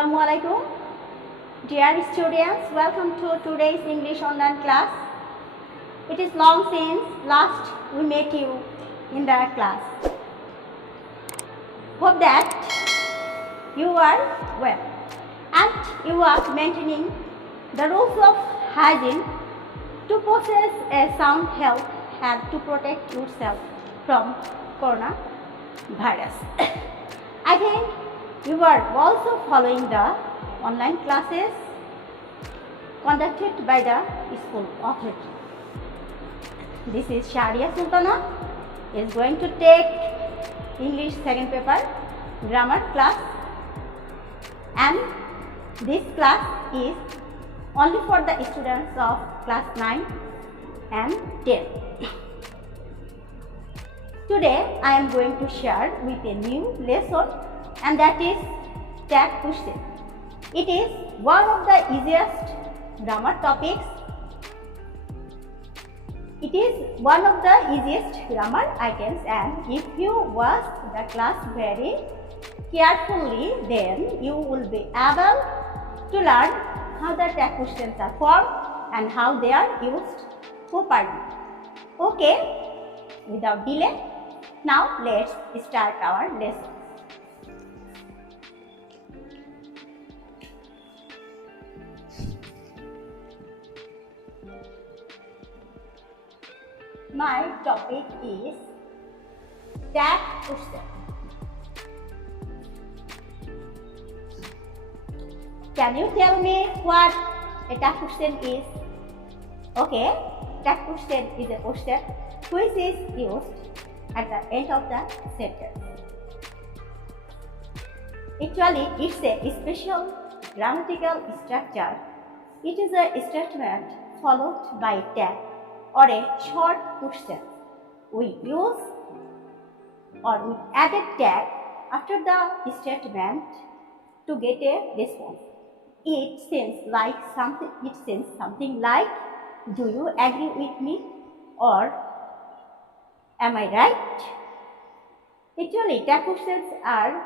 Assalamualaikum. Dear students, welcome to today's English online class. It is long since last we met you in the class. Hope that you are well and you are maintaining the rules of hygiene to possess a sound health and to protect yourself from coronavirus. I think you are also following the online classes conducted by the school authority. This is Sharia Sultana is going to take English second paper grammar class, and this class is only for the students of class 9 and 10. Today I am going to share with a new lesson, and that is tag question. It is one of the easiest grammar topics. It is one of the easiest grammar items, and if you watch the class very carefully, then you will be able to learn how the tag questions are formed and how they are used properly. Okay, without delay, now let's start our lesson. My topic is tag question. Can you tell me what a tag question is? Okay, tag question is a question which is used at the end of the sentence. Actually, it's a special grammatical structure. It is a statement followed by tag or a short question. We use or we added tag after the statement to get a response. It seems something like, do you agree with me, or am I right? Actually, tag questions are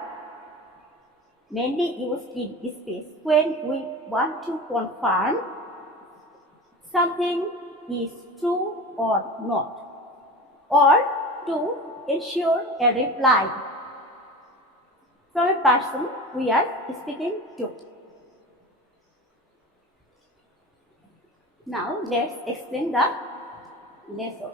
mainly used in speech when we want to confirm something is true or not, or to ensure a reply from a person we are speaking to. Now let's explain the lesson.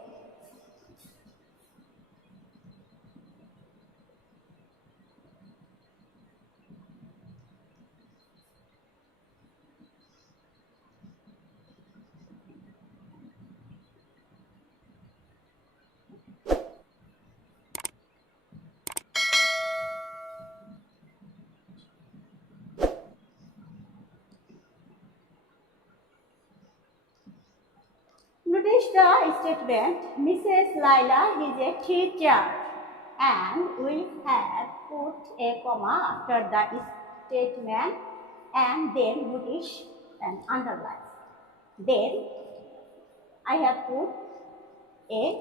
Notice the statement, Mrs. Laila is a teacher, and we have put a comma after the statement and then notice and underline. Then I have put a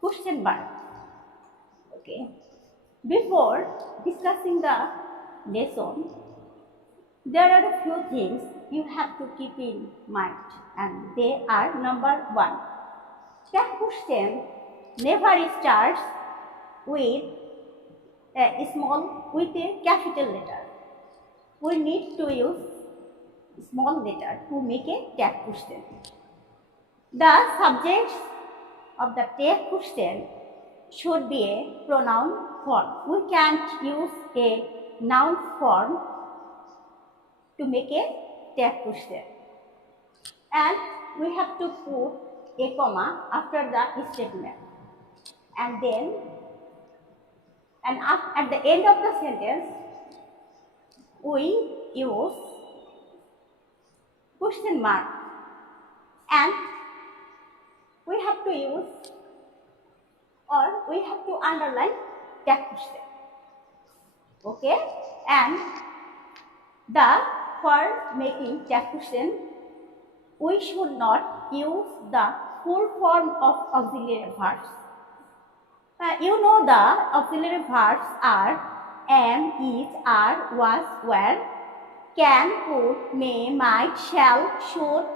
question mark. Okay. Before discussing the lesson, there are a few things you have to keep in mind, and they are: number one, tag question never starts with a capital letter. We need to use small letter to make a tag question. The subjects of the tag question should be a pronoun form. We can't use a noun form to make a tag question, and we have to put a comma after the statement, and then at the end of the sentence we use question mark, and we have to use or we have to underline tag question. Okay, and for making tag question, we should not use the full form of auxiliary verbs. You know the auxiliary verbs are am, is, are, was, were, can, could, may, might, shall, should,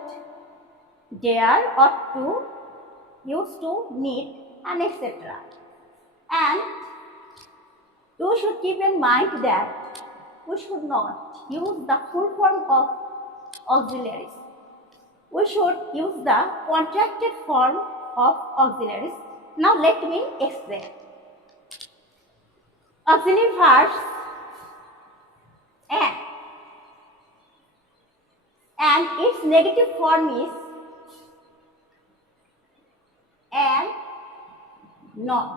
dare, ought to, used to, need, and etc. And you should keep in mind that we should not use the full form of auxiliaries. We should use the contracted form of auxiliaries. Now let me explain. Auxiliary verbs and its negative form is and not.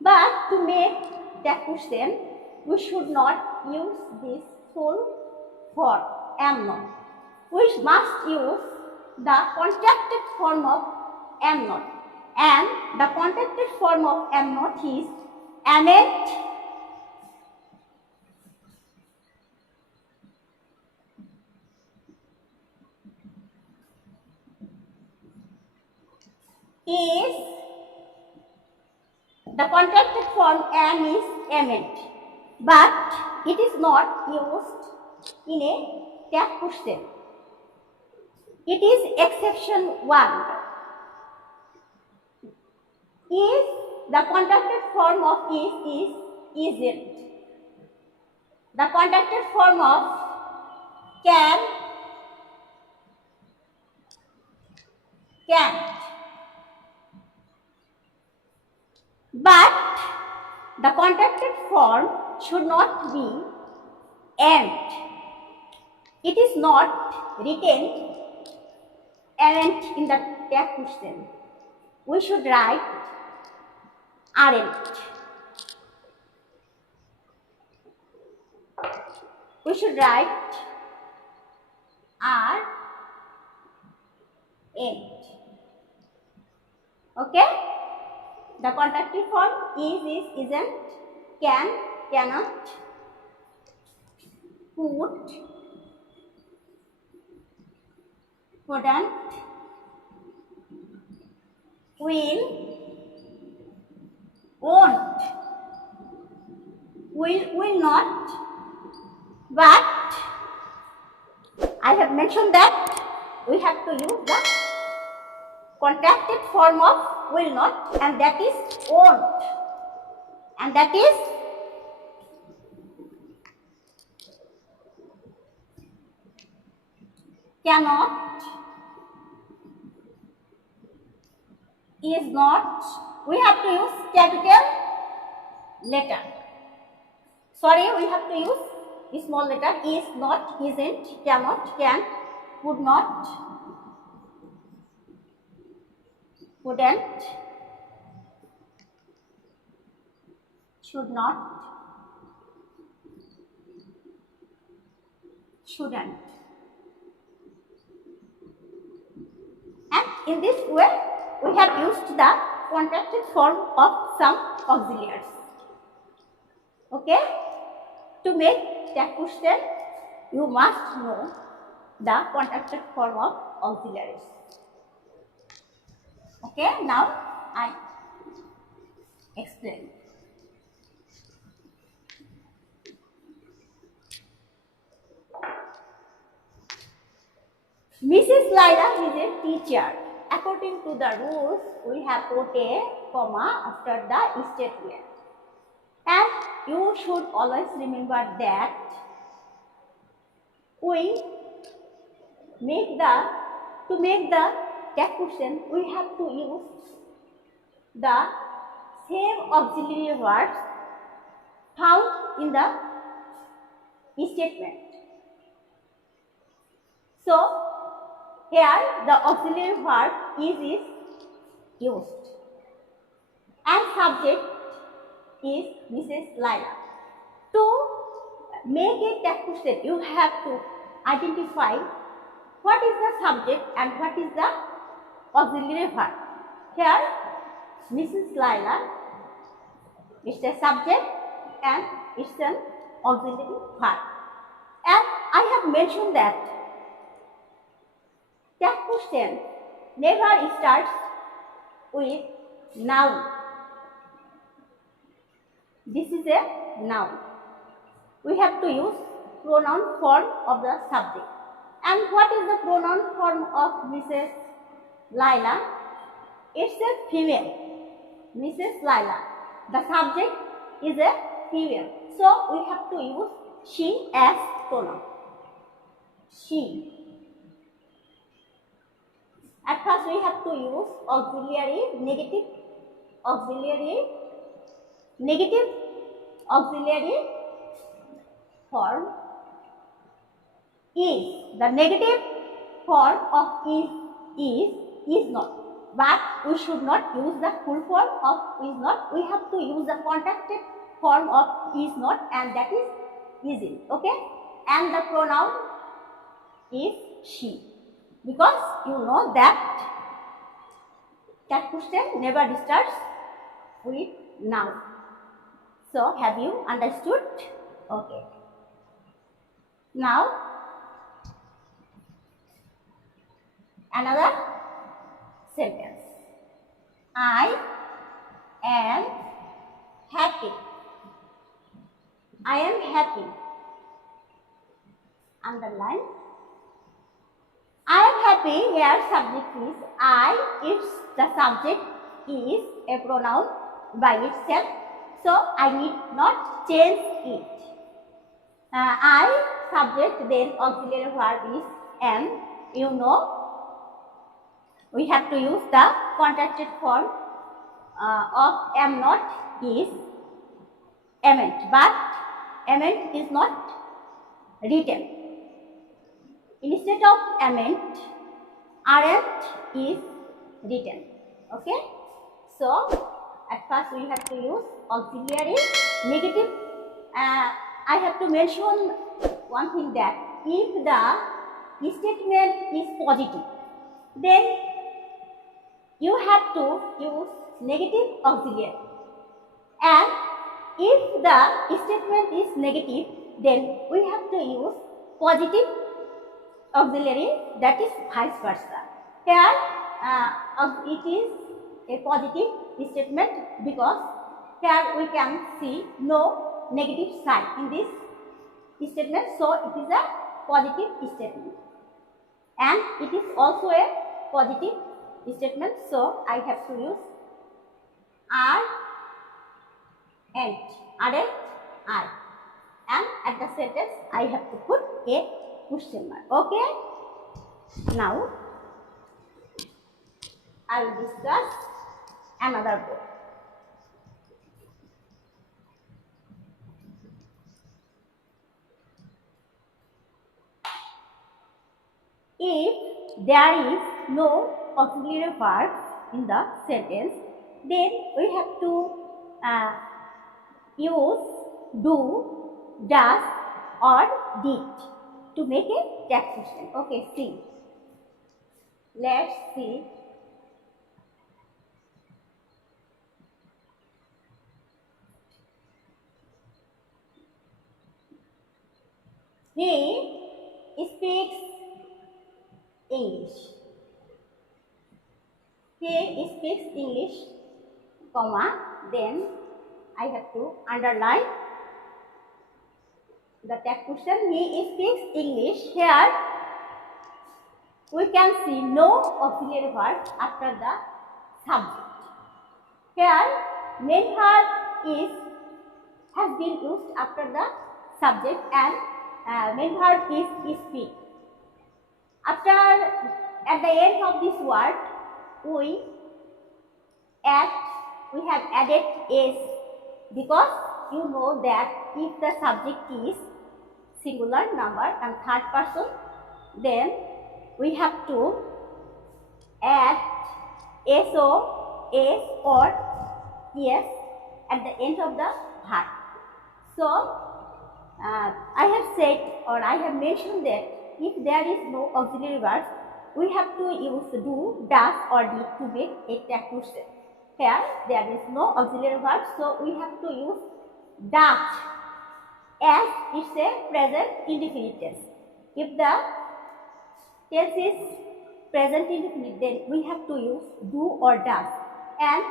But to make that question, we should not use this full form am not. We must use the contracted form of am not, and the contracted form of am not is amn't, is the contracted form am is amn't, but it is not used in a tag question. It is exception 1. Is the contracted form of is isn't. The contracted form of can, can't. But the contracted form should not be and. It is not written aren't in the tag question. We should write aren't. We should write are ain't. Okay? The contracted form is, isn't, can, cannot, could, couldn't, will, won't, will not, but I have mentioned that we have to use the contracted form of will not, and that is won't, and that is cannot, is not. We have to use capital letter. Sorry, we have to use small letter. Is not, isn't, cannot, can, would not, wouldn't, should not, shouldn't. And in this way, we have used the contracted form of some auxiliaries. Okay? To make that question, you must know the contracted form of auxiliaries. Okay? Now, I explain. Mrs. Lyra is a teacher. According to the rules, we have put a comma after the statement. And you should always remember that we make the tag question, we have to use the same auxiliary words found in the statement. So, here the auxiliary verb is used, and subject is Mrs. Lyra. To make a tag question, you have to identify what is the subject and what is the auxiliary verb. Here, Mrs. Lyra is the subject and it's an auxiliary verb. And I have mentioned that tag question never starts with noun. This is a noun. We have to use pronoun form of the subject. And what is the pronoun form of Mrs. Laila? It's a female. Mrs. Laila. The subject is a female. So we have to use she as pronoun. She. At first we have to use negative auxiliary form is. The negative form of is not. But we should not use the full form of is not. We have to use the contracted form of is not, and that is isn't. Okay? And the pronoun is she. Because you know that question never starts with noun. So have you understood? Okay. Now another sentence. I am happy. I am happy. Underline. I am happy. Here subject is I. Its the subject is a pronoun by itself. So I need not change it. I subject, then auxiliary verb is am. You know, we have to use the contracted form of am not is ament, but ament is not written. Instead of ament, aren't is written. Okay? So at first we have to use auxiliary negative. I have to mention one thing, that if the statement is positive, then you have to use negative auxiliary. And if the statement is negative, then we have to use positive auxiliary, that is vice versa. Here it is a positive statement because here we can see no negative sign in this statement, so it is a positive statement, and it is also a positive statement, so I have to use aren't, and at the sentence I have to put a question mark. Okay? Now I will discuss another book. If there is no auxiliary verbs in the sentence, then we have to use do, does or did to make a text question. Okay, see. Let's see. He speaks English. He speaks English, comma, then I have to underline the text question. He speaks English. Here we can see no auxiliary verb after the subject. Here main verb has been used after the subject, and main verb is speak. At the end of this word, we have added s, because you know that if the subject is singular number and third person, then we have to add so, s or es at the end of the verb. So I have said, or I have mentioned that if there is no auxiliary verb, we have to use do, does or did to make a text question. Here there is no auxiliary verb, so we have to use does, as it's a present indefinite tense. If the tense is present indefinite, then we have to use do or does. And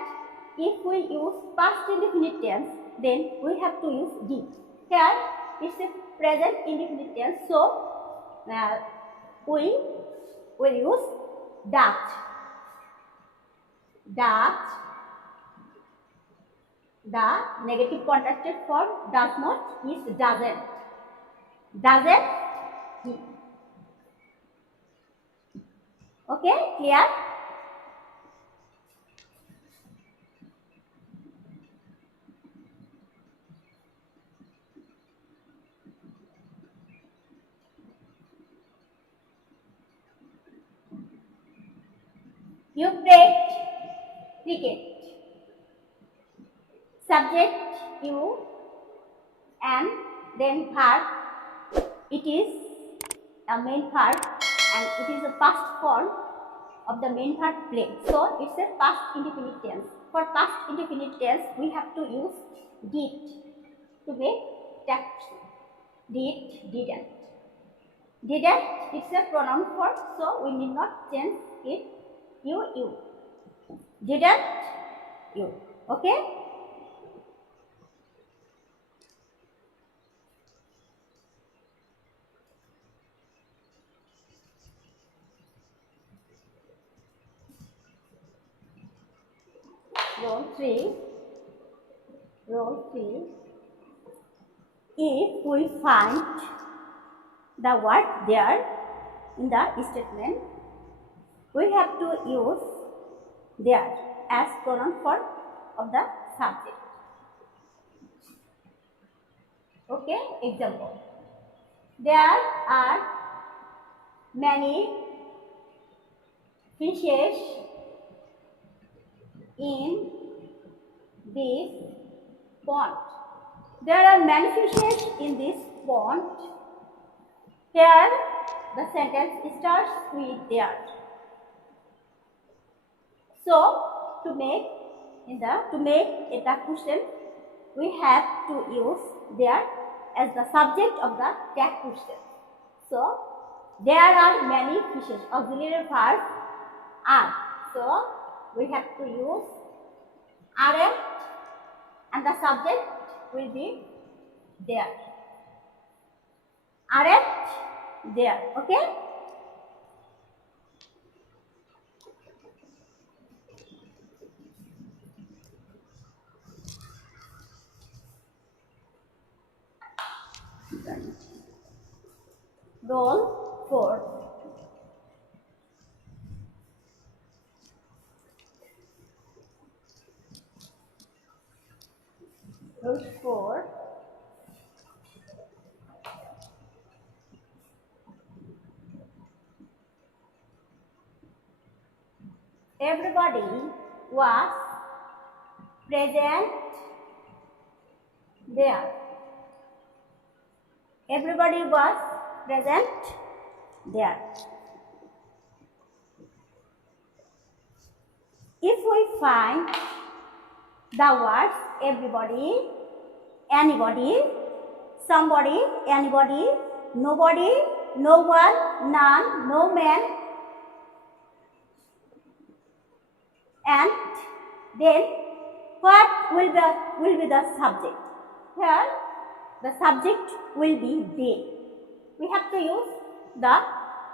if we use past indefinite tense, then we have to use did. Here it's a present indefinite tense, so we will use does. The negative contracted form does not is doesn't. Doesn't he. Okay, clear? You played cricket. Subject you and then verb. It is a main verb and it is a past form of the main verb play. So it's a past indefinite tense. For past indefinite tense, we have to use did to make that did, didn't. Didn't, it's a pronoun form, so we need not change it. You. Didn't you. Okay? Role 3. If we find the word there in the statement, we have to use there as pronoun form of the subject. Okay, example. There are many fishes in this pond. There are many fishes in this pond. Here the sentence starts with there. So to make a question, we have to use there as the subject of the tag question. So there are many fishes. Auxiliary verb are. So we have to use are and the subject will be there. Are there. Okay? Role 4. Role 4. Everybody was present there. Everybody was present there. If we find the words everybody, anybody, somebody, anybody, nobody, no one, none, no man, and then what will be the subject? Here the subject will be they. We have to use the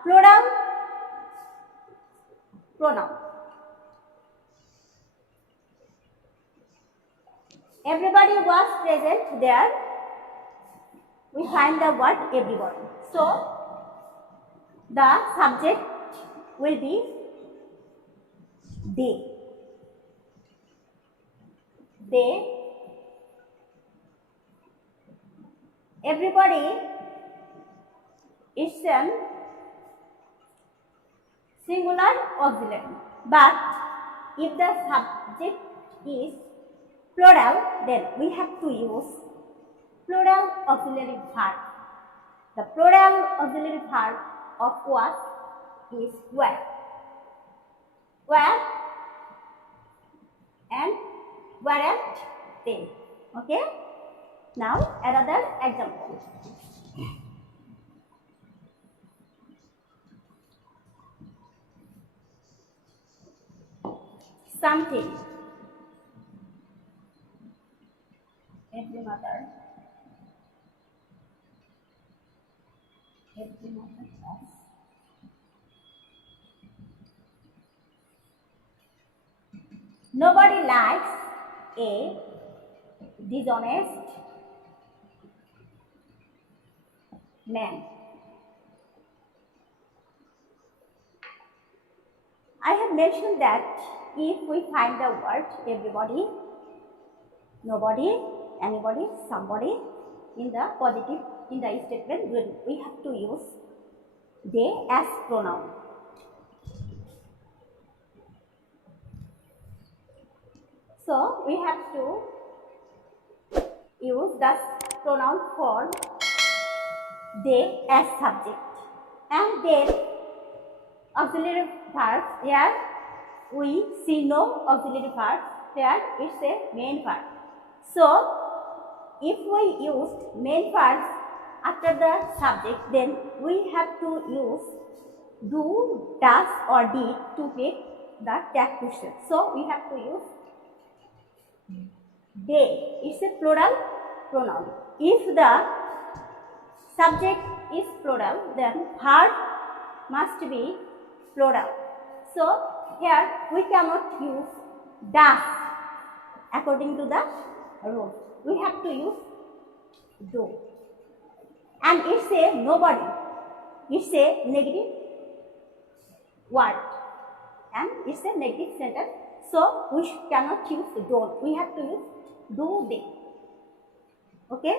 plural pronoun. Everybody was present there. We find the word everybody. So the subject will be they. Everybody is an singular auxiliary, but if the subject is plural, then we have to use plural auxiliary verb. The plural auxiliary verb of was is were. Were and weren't they. Okay? Now another example. Something. Every mother Everything of the class. Nobody likes a dishonest man. I have mentioned that if we find the word everybody, nobody, anybody, somebody in the positive in the statement, we have to use they as pronoun. So we have to use the pronoun form they as subject, and then auxiliary verbs. Here we see no auxiliary verbs. Here it's a main verb. So if we used main verbs after the subject, then we have to use do, does or did to make the tag question. So we have to use they. It's a plural pronoun. If the subject is plural, then verb must be plural. So here we cannot use does according to the rule. We have to use do. And it's a nobody. It's a negative word. And it's a negative sentence. So we cannot use don't. We have to use do they. Okay?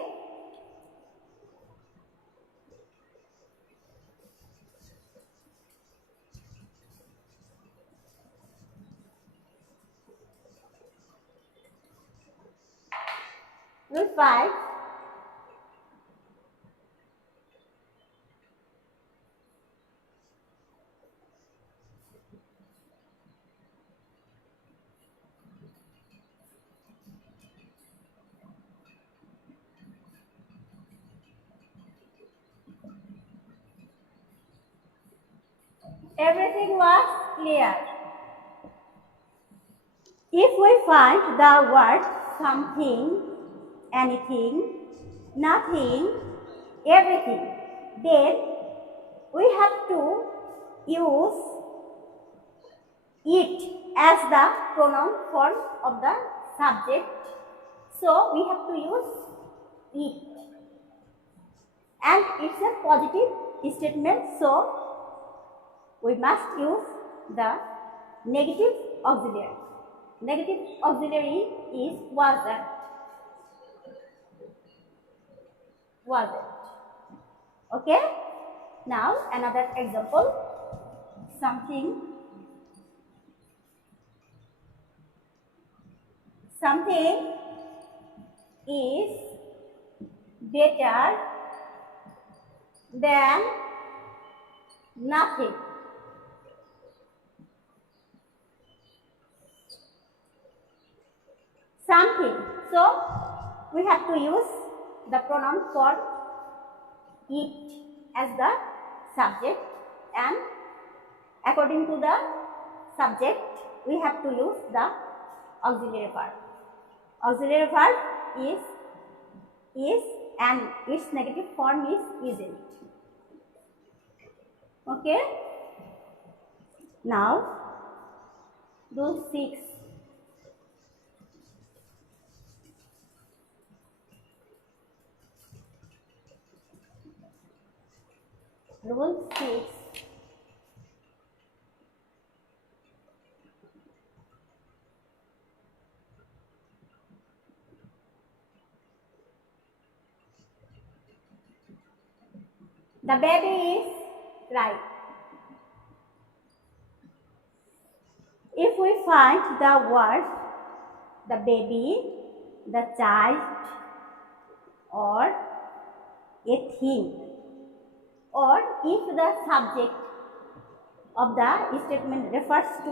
Rule 5. Everything was clear. If we find the word something, anything, nothing, everything, then we have to use it as the pronoun form of the subject. So we have to use it. And it's a positive statement, so we must use the negative auxiliary. Negative auxiliary is wasn't. Wasn't. Okay? Now another example. Something is better than nothing. Something. So we have to use the pronoun for it as the subject, and according to the subject we have to use the auxiliary verb. Auxiliary verb is and its negative form is isn't. Okay? Now rule 6. Rule 6. The baby is crying. If we find the word the baby, the child, or a thing, or if the subject of the statement refers to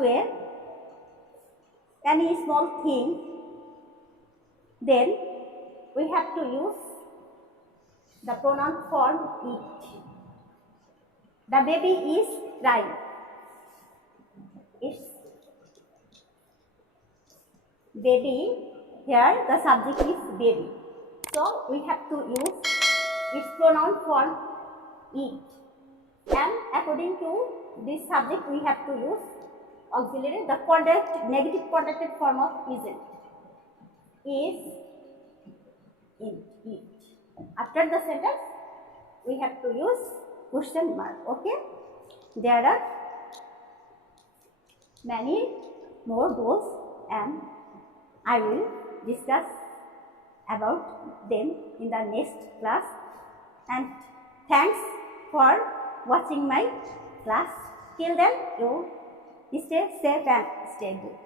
any small thing, then we have to use the pronoun form it. The baby is crying. It's baby. Here the subject is baby. So we have to use its pronoun form eat. And according to this subject, we have to use auxiliary. The correct negative quadratic form of isn't is in eat. After the sentence, we have to use question mark. Okay. There are many more goals, and I will discuss about them in the next class. And thanks for watching my class. Till then, you stay safe and stay good.